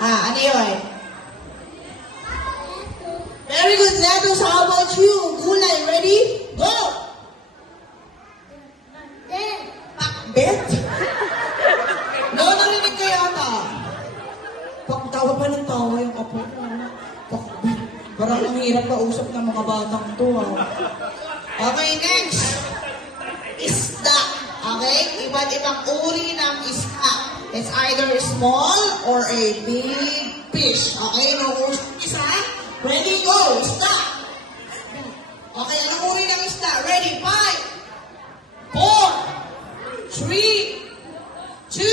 Ano yun? Very good, Letos. How about you? Gulay, ready? Go! Pakbet? No, narinig ko yata. Tawa pa ng tawa yung apo ko. Pakbet. Parang ang hirap kausap ng mga batang to. Okay, next. Isda. Okay? Iba't ibang uri ng isda. It's either a small or a big fish. Okay? Nauusap isa. Ready, go! Isda. Okay, anong uri ng isda? Ready? 5, 4, 3, 2,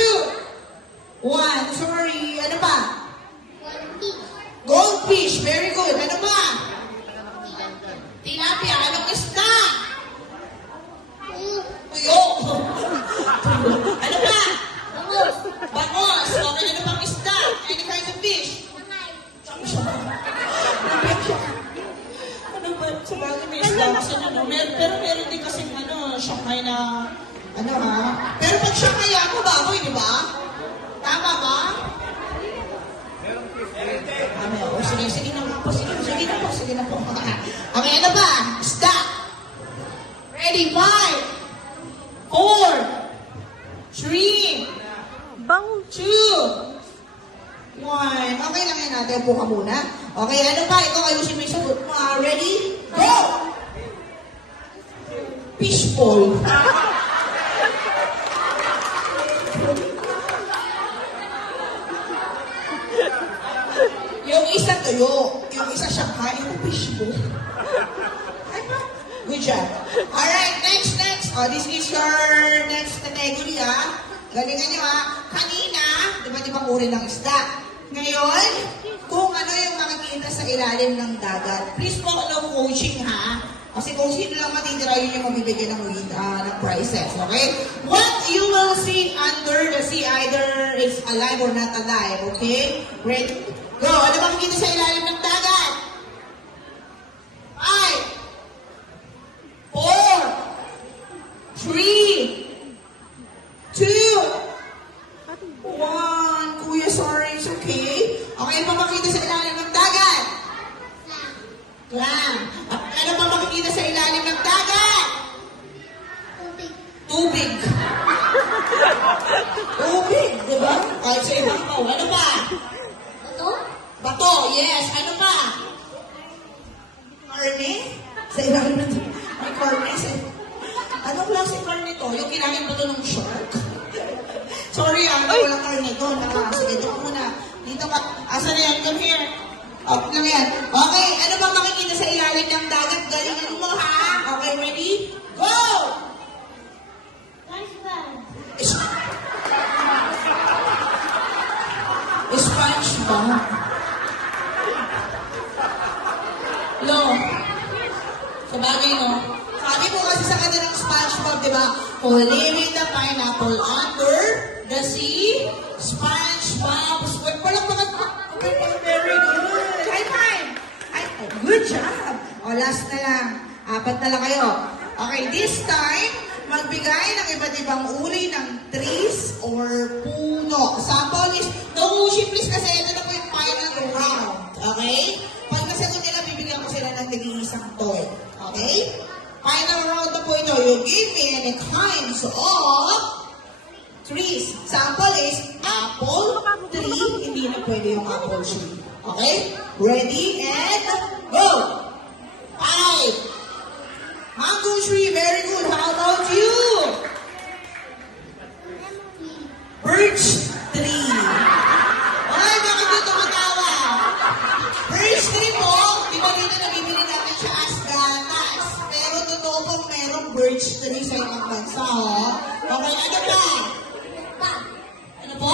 1. Sorry. Ano pa? Goldfish. Very good. Ano pa? Tilapia. Anong isda? Tuyo. Ano pa? Bangos. Okay, ano pang isda? Any kind of fish? Ano ba? Sa bagay may isda kasi ano. Pero meron din kasing Shanghai na Pero pag Shanghai ako baboy, di ba? Tama ba? Sige na po. Okay, ano ba? Stop! Ready? 5, 4, 3, 2, 1. Okay lang yan natin. Upo ka muna. Okay, ano ba? Ikaw ayusin mo yung sagot mo. Ready? Go! Fishbowl. Yung isa tuyo, yung isa Shanghai, yung fishbowl. Good job. Alright, next. This is your next category, Galingan nyo, Kanina, di ba uri ng isda? Ngayon, kung ano yung makikita sa ilalim ng dagat. Please po, no coaching, Kasi kung sino lang matitira, yun yung mabibigyan ng prizes, okay? What you will see under the sea, either it's alive or not alive, okay? Ready? Go! Ano makikita sa ilalim ng dagat? 5, 4, 3, 2, 1. Kuya, sorry, it's okay. Okay, ano pa makikita sa ilalim ng dagat? Clam. Ano pa makikita sa ilalim ng dagat? Tubig. Tubig, di ba? Kahit sa ibang mo. Ano pa? Bato, yes. Ano pa? Karne? Sa ilalim ng may karne. Anong klaseng karne to? Yung kinain ba to ng shark? Sorry, walang karne to. Sige, ito muna. Dito ka. Asa na yan? Come here. Up lang yan. Okay, ano ba makikita sa ilalim ng dagat? Galingan mo, Okay, ready? Go! SpongeBob. Sabagay, no? Sabi po kasi sa kanya ng SpongeBob, di ba? Living the pineapple under the sea, SpongeBob. Very good. High five. Good job. Last na lang. 4 na lang kayo. Okay, this time, magbigay ng iba't ibang uri ng trees or puno. Sample is, no motion please kasi ito na po yung final round. Okay? Pag nasagot nila, bibigyan ko sila ng nag-iisang toy. Okay? Final round na po ito. You give me any kinds of trees. Sample is apple tree. Hindi na pwede yung apple tree. Okay? Ready and go! 5. Mango tree. Very good. How about you? Birch tree. Ay, bakit dito matawa? Birch tree po, di ba dito nabibili natin siya as gatas? Pero totoo pong merong birch tree sa ibang bansa, Okay, ano pa? Ano po?